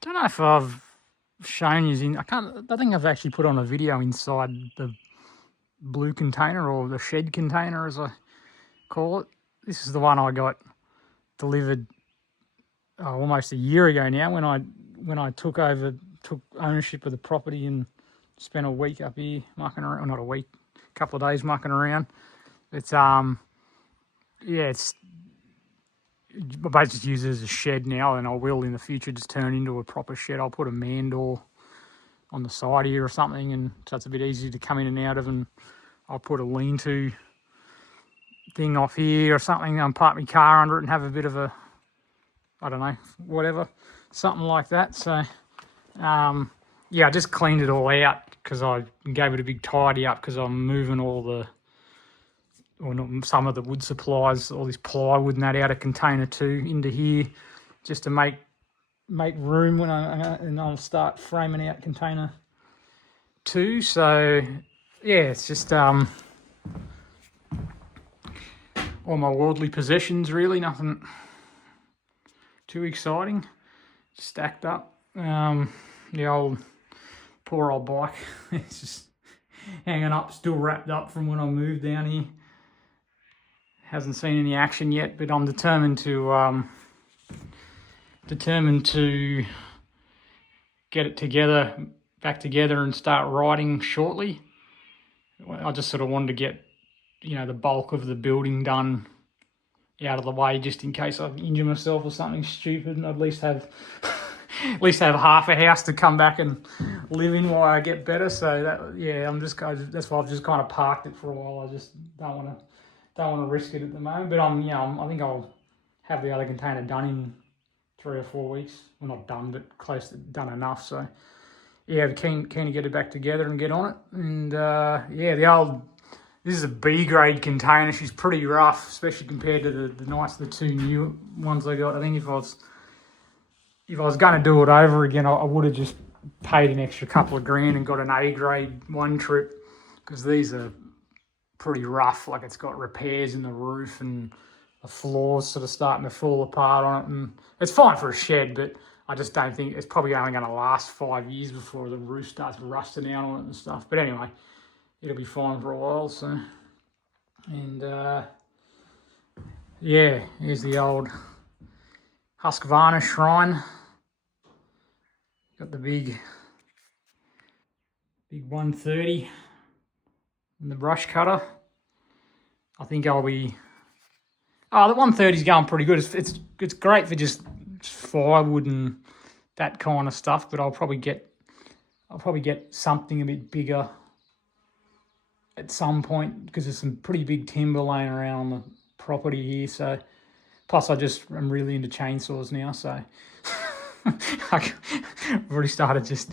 don't know if I've shown you I think I've actually put on a video inside the blue container, or the shed container as I call it. This is the one I got delivered almost a year ago now, when I took ownership of the property and spent a week up here mucking around. Well, not a week, a couple of days mucking around. It's it's I basically use it as a shed now, and I will in the future just turn into a proper shed. I'll put a man door on the side here or something, and so it's a bit easier to come in and out of, and I'll put a lean-to thing off here or something, and park my car under it and have a bit of a, I don't know, whatever, something like that. So yeah, I just cleaned it all out because I gave it a big tidy up, because I'm moving some of the wood supplies, all this plywood and that, out of container 2 into here, just to make room when I'll start framing out container 2. So yeah, it's just all my worldly possessions, really, nothing too exciting, stacked up. The poor old bike, it's just hanging up, still wrapped up from when I moved down here. Hasn't seen any action yet, but I'm determined to get it back together and start riding shortly. I just sort of wanted to get, the bulk of the building done out of the way, just in case I injure myself or something stupid, and I'd at least have half a house to come back and live in while I get better. So that's why I've just kind of parked it for a while. I just don't want to risk it at the moment. But I think I'll have the other container done in 3 or 4 weeks. Well, not done, but close to done enough. So yeah, keen to get it back together and get on it. And this is a B grade container. She's pretty rough, especially compared to the 2 new ones I got. I think if I was going to do it over again, I would have just paid an extra couple of grand and got an A grade 1 trip, because these are pretty rough. Like, it's got repairs in the roof and the floor's sort of starting to fall apart on it, and it's fine for a shed, but I just don't think it's probably only going to last 5 years before the roof starts rusting out on it and stuff. But anyway, it'll be fine for a while. So, and here's the old Husqvarna shrine. Got the big 130 and the brush cutter. I think I'll be. Oh, the 130 is going pretty good. It's great for just firewood and that kind of stuff. But I'll probably get something a bit bigger at some point, because there's some pretty big timber laying around on the property here. So, plus I just am really into chainsaws now. So I've already started just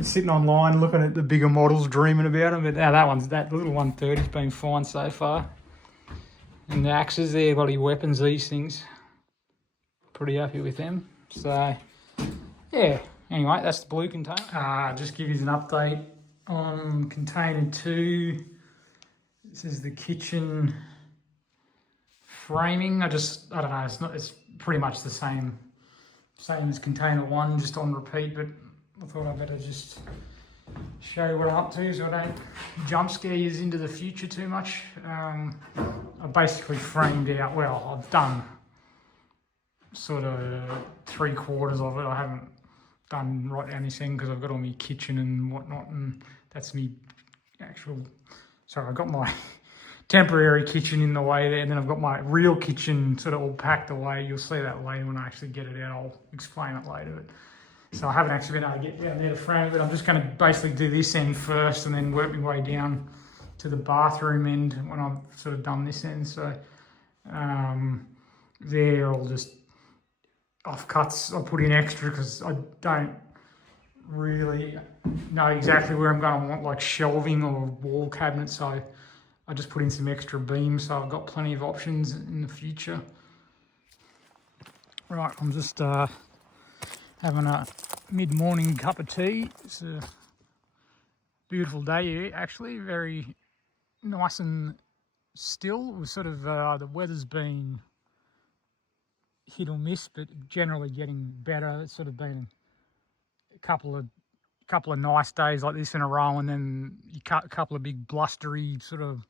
sitting online looking at the bigger models, dreaming about them. But that little 130's been fine so far. And the axes, they're bloody weapons, these things. Pretty happy with them. So yeah, anyway, that's the blue container. Just give you an update on container 2. This is the kitchen framing. I don't know, it's pretty much the same as container 1, just on repeat, but I thought I'd better just show you what I'm up to, so I don't jump scare you into the future too much. I basically framed out, I've done sort of 3/4 of it. I haven't done right down this end because I've got all my kitchen and whatnot, and that's me I've got my temporary kitchen in the way there, and then I've got my real kitchen sort of all packed away. You'll see that later when I actually get it out. I'll explain it later. So I haven't actually been able to get down there to frame it, but I'm just going to basically do this end first and then work my way down to the bathroom end when I've sort of done this end. So there, I'll just offcuts I'll put in extra, because I don't really know exactly where I'm going to want like shelving or wall cabinets. So I just put in some extra beams, so I've got plenty of options in the future. Right, I'm just having a mid-morning cup of tea. It's a beautiful day here, actually, very nice and still. It was sort of the weather's been hit or miss, but generally getting better. It's sort of been couple of nice days like this in a row, and then you cut a couple of big blustery sort of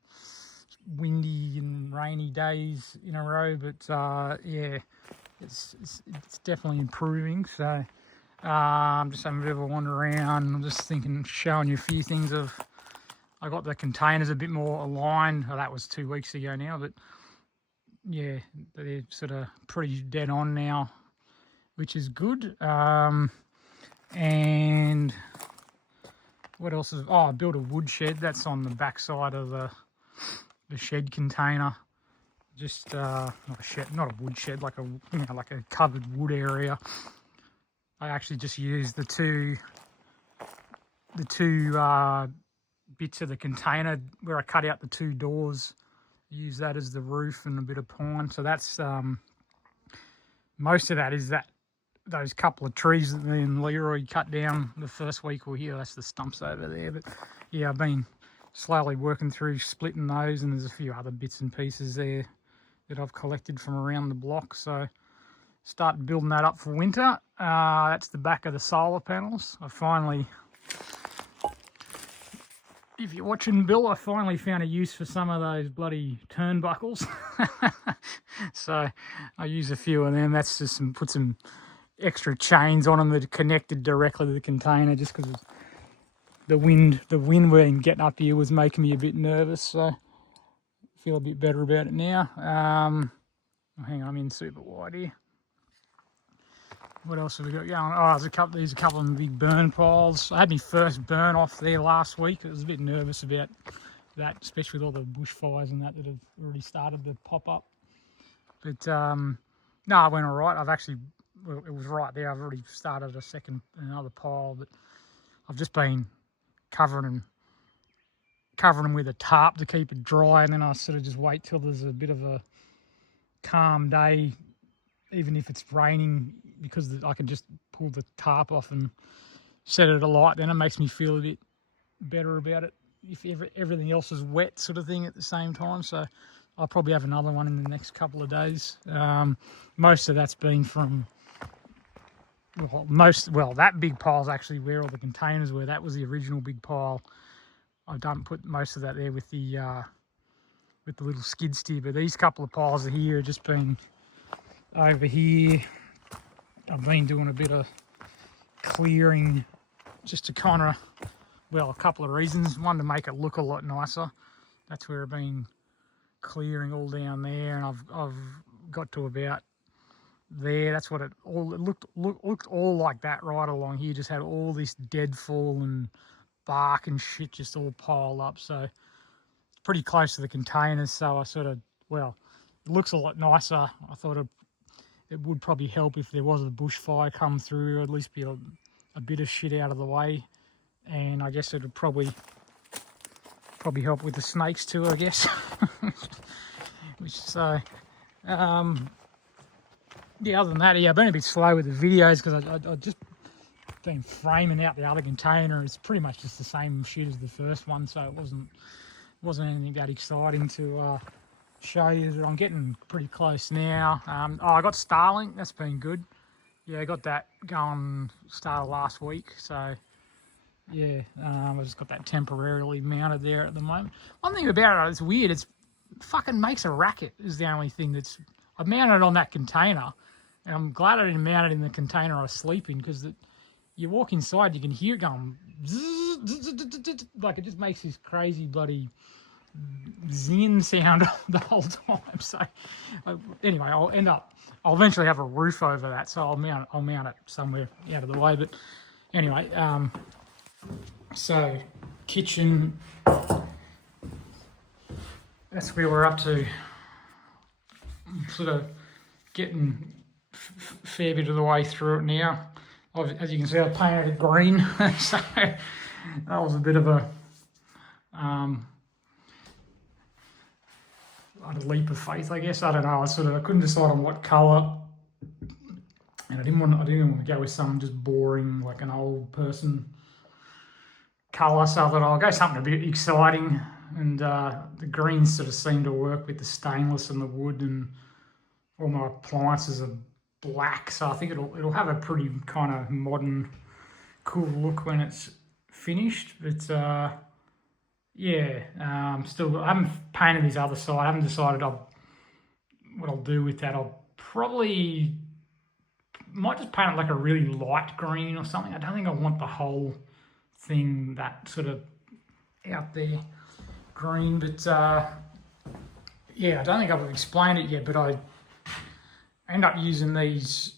windy and rainy days in a row. But yeah, it's definitely improving. So I'm just having a bit of a wander around. I'm just thinking, showing you a few things of. I got the containers a bit more aligned. Oh, that was 2 weeks ago now, but yeah, they're sort of pretty dead on now, which is good. And what else is? Oh, I built a wood shed. That's on the back side of the shed container. Just not a shed, not a wood shed, like a like a covered wood area. I actually just used the two bits of the container where I cut out the 2 doors. Use that as the roof and a bit of pine. So that's most of that is those couple of trees that me and Leroy cut down the first week we were here. That's the stumps over there. But yeah, I've been slowly working through splitting those, and there's a few other bits and pieces there that I've collected from around the block. So start building that up for winter. That's the back of the solar panels. I finally, if you're watching Bill, I finally found a use for some of those bloody turnbuckles. So I use a few of them. That's just put some extra chains on them that are connected directly to the container, just because the wind we're getting up here was making me a bit nervous. So I feel a bit better about it now. Hang on, I'm in super wide here. What else have we got going? Oh, there's a couple of big burn piles. I had my first burn off there last week. I was a bit nervous about that, especially with all the bushfires and that have already started to pop up. But no, it went all right. Well, it was right there. I've already started another pile, but I've just been covering them with a tarp to keep it dry, and then I sort of just wait till there's a bit of a calm day, even if it's raining, because I can just pull the tarp off and set it alight. Then it makes me feel a bit better about it if everything else is wet, sort of thing, at the same time. So I'll probably have another one in the next couple of days. Most of that's been from that big pile's actually where all the containers were. That was the original big pile. I don't put most of that there with the little skid steer, but these couple of piles are here, just been over here. I've been doing a bit of clearing just to kind of, a couple of reasons. One, to make it look a lot nicer. That's where I've been clearing all down there, and I've got to about there. That's what it looked all like that right along here. Just had all this deadfall and bark and shit just all piled up. So it's pretty close to the containers. So I sort of, it looks a lot nicer. I thought it would probably help if there was a bushfire come through, or at least be a bit of shit out of the way. And I guess it would probably help with the snakes too, I guess. So yeah, other than that, yeah, I've been a bit slow with the videos because I just been framing out the other container. It's pretty much just the same shit as the first one, so it wasn't anything that exciting to show you. But I'm getting pretty close now. I got Starlink. That's been good. Yeah, I got that going, started last week. So yeah, I just got that temporarily mounted there at the moment. One thing about it, it's weird. It's fucking makes a racket. Is the only thing that's. I mounted it on that container, and I'm glad I didn't mount it in the container I was sleeping, because you walk inside, you can hear it going like it just makes this crazy bloody zing sound the whole time. So anyway, I'll eventually have a roof over that, so I'll mount it somewhere out of the way. But anyway, so kitchen, that's where we're up to. I'm sort of getting a fair bit of the way through it now. As you can see, I painted it green, so that was a bit of a leap of faith, I guess. I don't know. I couldn't decide on what colour, and I didn't want to go with some just boring, like an old person colour. So I thought I'll go something a bit exciting, and the greens sort of seem to work with the stainless and the wood, and all my appliances are black, so I think it'll have a pretty kind of modern cool look when it's finished. But yeah, still I haven't painted this other side. I haven't decided what I'll do with that. I'll probably might just paint it like a really light green or something. I don't think I want the whole thing that sort of out there green, but yeah, I don't think I've explained it yet, but I end up using these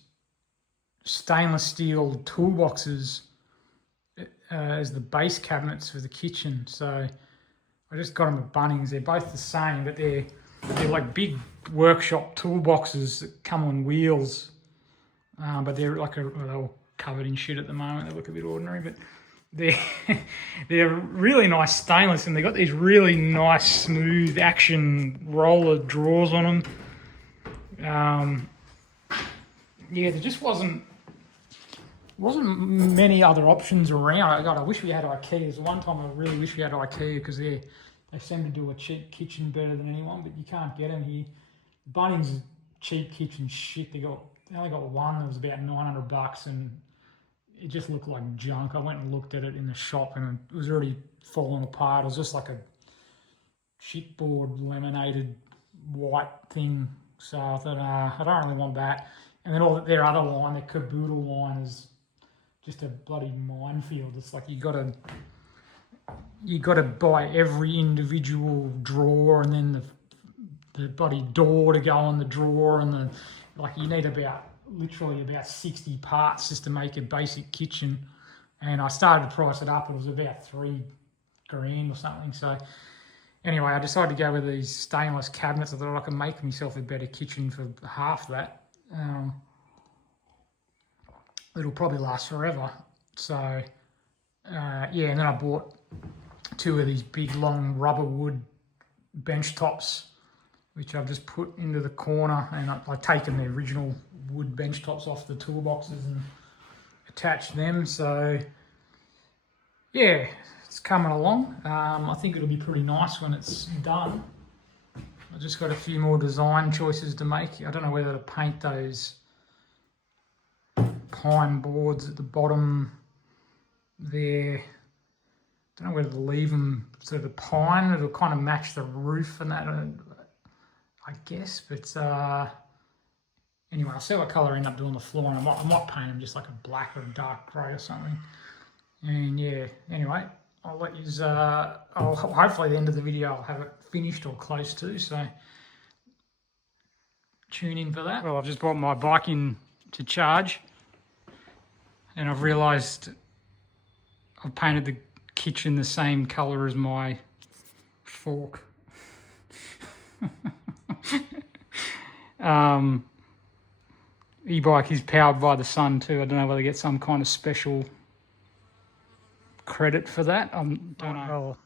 stainless steel toolboxes as the base cabinets for the kitchen. So I just got them at Bunnings. They're both the same, but they're like big workshop toolboxes that come on wheels. But they're like they're all covered in shit at the moment. They look a bit ordinary, but they're really nice stainless, and they got these really nice smooth action roller drawers on them. Yeah, there just wasn't many other options around. God, I wish we had IKEA. One time I really wish we had IKEA because they seem to do a cheap kitchen better than anyone, but you can't get them here. Bunnings cheap kitchen shit. They only got one that was about $900, and it just looked like junk. I went and looked at it in the shop, and it was already falling apart. It was just like a chipboard laminated white thing. So I thought, I don't really want that. And then all their other line, their Caboodle line, is just a bloody minefield. It's like you got to buy every individual drawer, and then the bloody door to go on the drawer, and you need literally about 60 parts just to make a basic kitchen. And I started to price it up. It was about $3,000 or something. So anyway, I decided to go with these stainless cabinets. I thought I could make myself a better kitchen for half that. It'll probably last forever. So yeah, and then I bought 2 of these big long rubber wood bench tops, which I've just put into the corner, and I've taken the original wood bench tops off the toolboxes and attached them. So yeah, it's coming along. I think it'll be pretty nice when it's done. I've just got a few more design choices to make. I don't know whether to paint those pine boards at the bottom there. I don't know whether to leave them sort of the pine. It'll kind of match the roof and that, I guess. But anyway, I'll see what colour I end up doing the floor, and I might paint them just like a black or a dark grey or something. And yeah, anyway, I'll let you. Hopefully, at the end of the video, I'll have it finished or close to. So tune in for that. Well, I've just brought my bike in to charge, and I've realised I've painted the kitchen the same colour as my fork. E-bike is powered by the sun too. I don't know whether I get some kind of special credit for that. I don't know. Well,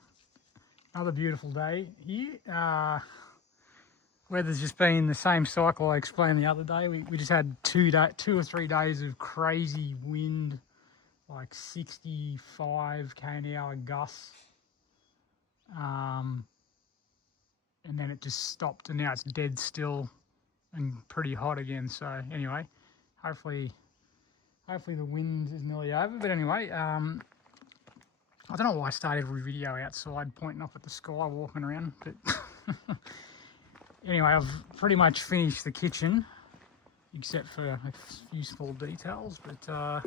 another beautiful day here. Weather's just been the same cycle I explained the other day. We just had 2 or 3 days of crazy wind, like 65 km/h gusts. And then it just stopped, and now it's dead still and pretty hot again. So anyway, hopefully the wind is nearly over. But anyway, I don't know why I started every video outside pointing up at the sky walking around, but anyway, I've pretty much finished the kitchen except for a few small details, but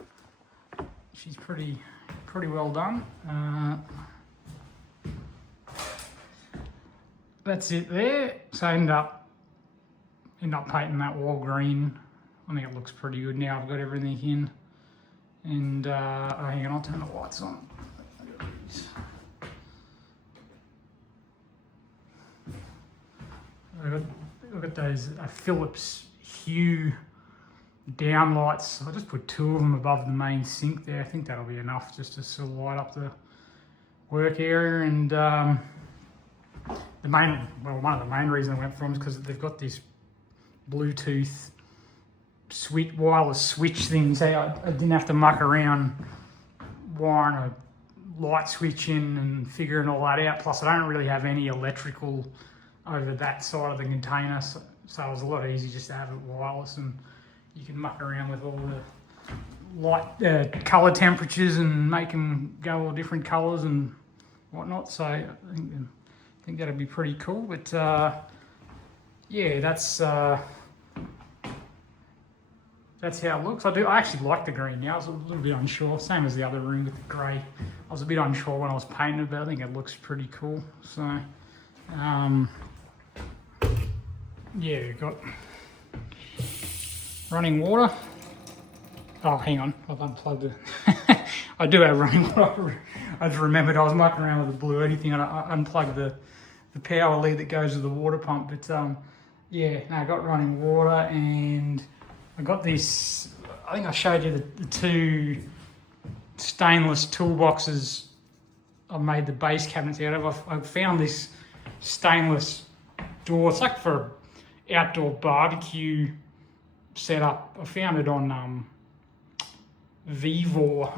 she's pretty well done. That's it there. So I end up painting that wall green. I think it looks pretty good now. I've got everything in, and hang on, I'll turn the lights on. I've got those Philips Hue downlights. I just put 2 of them above the main sink there. I think that'll be enough just to sort of light up the work area. And one of the main reasons I went for them is because they've got this Bluetooth wireless switch thing, so I didn't have to muck around wiring a light switch in and figuring all that out. Plus, I don't really have any electrical over that side of the container, so it was a lot easier just to have it wireless, and you can muck around with all the light colour temperatures and make them go all different colours and whatnot. So I think that'd be pretty cool. But yeah, that's how it looks. I actually like the green now. I was a little bit unsure, same as the other room with the grey. I was a bit unsure when I was painting it, but I think it looks pretty cool. So yeah, we've got running water. Oh, hang on, I've unplugged it. I do have running water. I just remembered I was mucking around with the Bluetti thing and I unplugged the power lead that goes to the water pump. But yeah, no, I got running water and I got this, I think I showed you the two stainless toolboxes I made the base cabinets out of. I found this stainless door. It's like for outdoor barbecue setup. I found it on Vevor.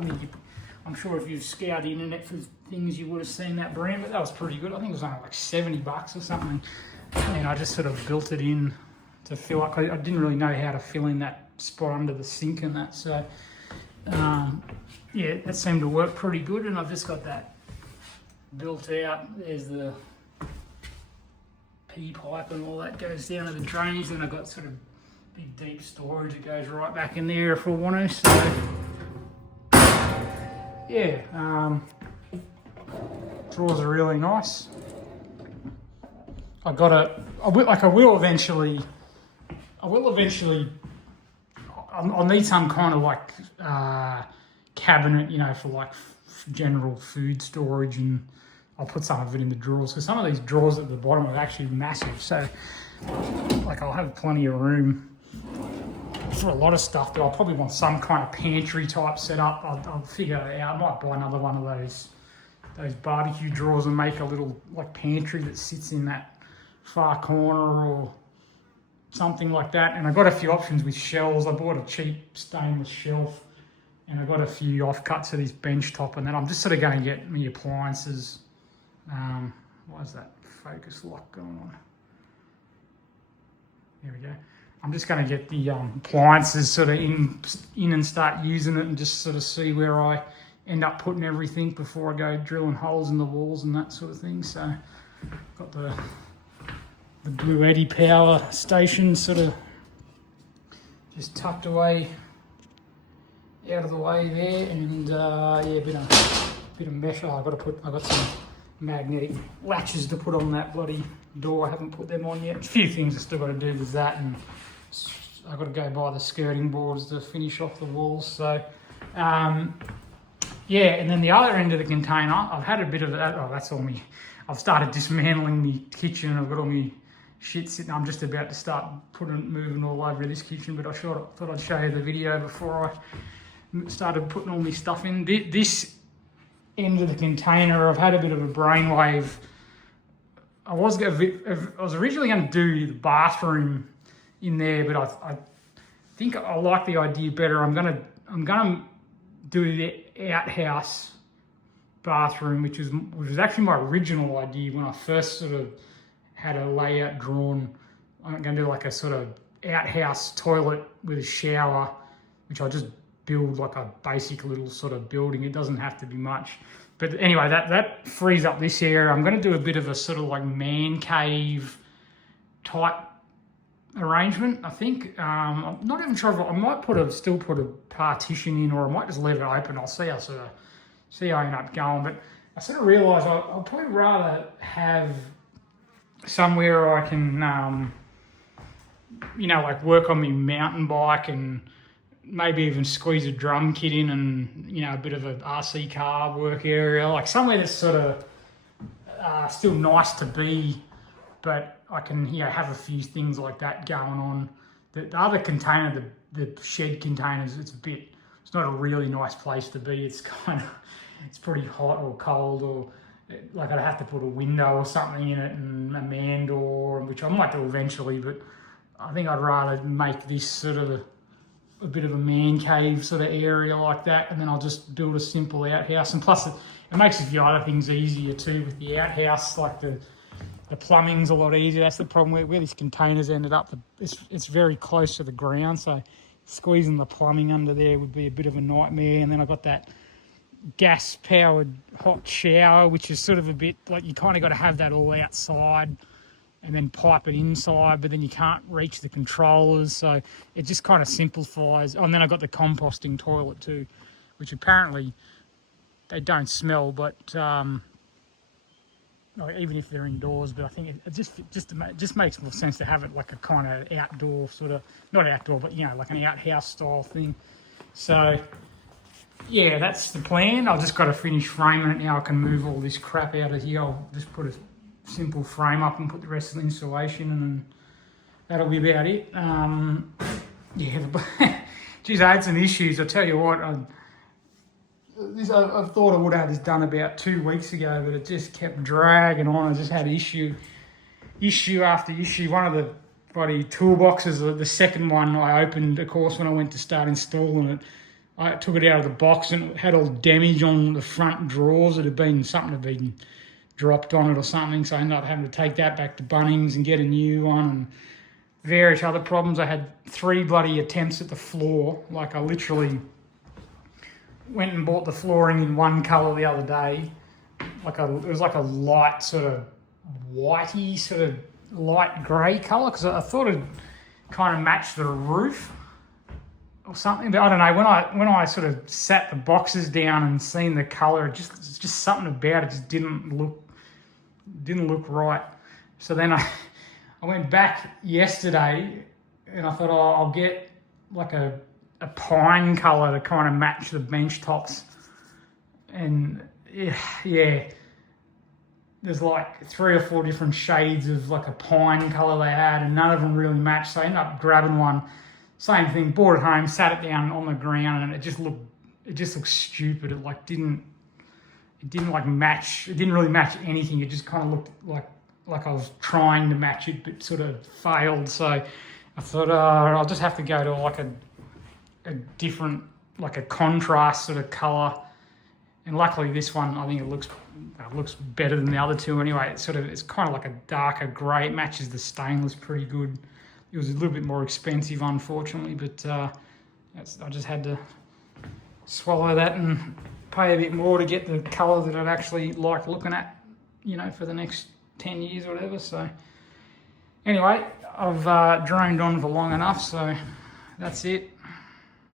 I'm sure if you've scoured the internet for things, you would have seen that brand, but that was pretty good. I think it was only like $70 or something. And I just sort of built it in to fill up. I didn't really know how to fill in that spot under the sink and that. So yeah, that seemed to work pretty good. And I've just got that built out. There's the P pipe and all that goes down to the drains. Then I've got sort of big deep storage that goes right back in there if I want to. So yeah, drawers are really nice. I will eventually. I'll need some kind of like cabinet, you know, for like general food storage, and I'll put some of it in the drawers because some of these drawers at the bottom are actually massive. So like I'll have plenty of room for a lot of stuff, but I'll probably want some kind of pantry type setup. I'll figure it out. I might buy another one of those barbecue drawers and make a little like pantry that sits in that far corner or something like that. And I got a few options with shelves. I bought a cheap stainless shelf and I got a few offcuts of this bench top, and then I'm just sort of going to get me appliances. Why is that focus lock going on? There we go. I'm just going to get the appliances sort of in and start using it and just sort of see where I end up putting everything before I go drilling holes in the walls and that sort of thing. So got the Bluetti power station sort of just tucked away out of the way there, and yeah, a bit of mesh. Oh, I got some magnetic latches to put on that bloody door. I haven't put them on yet. A few things I still got to do with that, and I've got to go buy the skirting boards to finish off the walls. So yeah, and then the other end of the container, I've had a bit of that. Oh, that's all me. I've started dismantling the kitchen. I've got all my shit sitting. I'm just about to start moving all over this kitchen, but I thought I'd show you the video before I started putting all my stuff in. This end of the container, I've had a bit of a brainwave. I was originally going to do the bathroom in there, but I think I like the idea better. I'm gonna do the outhouse bathroom, which was actually my original idea when I first sort of had a layout drawn. I'm going to do like a sort of outhouse toilet with a shower, which I just build like a basic little sort of building. It doesn't have to be much. But anyway, that frees up this area. I'm going to do a bit of a sort of like man cave type arrangement, I think. I'm not even sure if I might still put a partition in, or I might just leave it open. I'll see how I end up going. But I sort of realised I'll probably rather have somewhere I can, you know, like work on my mountain bike and maybe even squeeze a drum kit in, and, you know, a bit of a RC car work area, like somewhere that's sort of still nice to be, but I can, you know, have a few things like that going on. The other container, the shed containers, it's not a really nice place to be. It's it's pretty hot or cold, or like I'd have to put a window or something in it and a man door, which I might do eventually, but I think I'd rather make this sort of a bit of a man cave sort of area like that, and then I'll just build a simple outhouse. And plus it makes a few other things easier too with the outhouse, like the plumbing's a lot easier. That's the problem where this container's ended up. It's very close to the ground, so squeezing the plumbing under there would be a bit of a nightmare. And then I've got that gas-powered hot shower, which is sort of a bit like you kind of got to have that all outside and then pipe it inside, but then you can't reach the controllers, so it just kind of simplifies. Oh, and then I've got the composting toilet too, which apparently they don't smell, but even if they're indoors, but I think it just makes more sense to have it like a kind of outdoor sort of, not outdoor, but like an outhouse style thing. So yeah, that's the plan. I've just got to finish framing it now. I can move all this crap out of here. I'll just put a simple frame up and put the rest of the insulation, and then that'll be about it. Geez, I had some issues. I tell you what, I thought I would have this done about 2 weeks ago, but it just kept dragging on. I just had issue after issue. One of the bloody toolboxes, the second one I opened, of course, when I went to start installing it, I took it out of the box and it had all damage on the front drawers. It had been something had been dropped on it or something, so I ended up having to take that back to Bunnings and get a new one, and various other problems. I had 3 bloody attempts at the floor. Like, I literally went and bought the flooring in one colour the other day. It was like a light sort of whitey, sort of light grey colour, because I thought it'd kind of match the roof or something, but I don't know. When I sort of sat the boxes down and seen the colour, just something about it just didn't look right. So then I went back yesterday and I thought, I'll get like a pine colour to kind of match the bench tops. And yeah, there's like 3 or 4 different shades of like a pine colour they had, and none of them really matched. So I ended up grabbing one. Same thing, brought it home, sat it down on the ground, and it just looked stupid. It didn't match. It didn't really match anything. It just kind of looked like I was trying to match it, but sort of failed. So I thought, I'll just have to go to like a different, like a contrast sort of colour. And luckily this one, I think it looks better than the other two anyway. It's kind of like a darker grey. It matches the stainless pretty good. It was a little bit more expensive, unfortunately, but I just had to swallow that and pay a bit more to get the colour that I'd actually like looking at, for the next 10 years or whatever. So anyway, I've droned on for long enough, so that's it.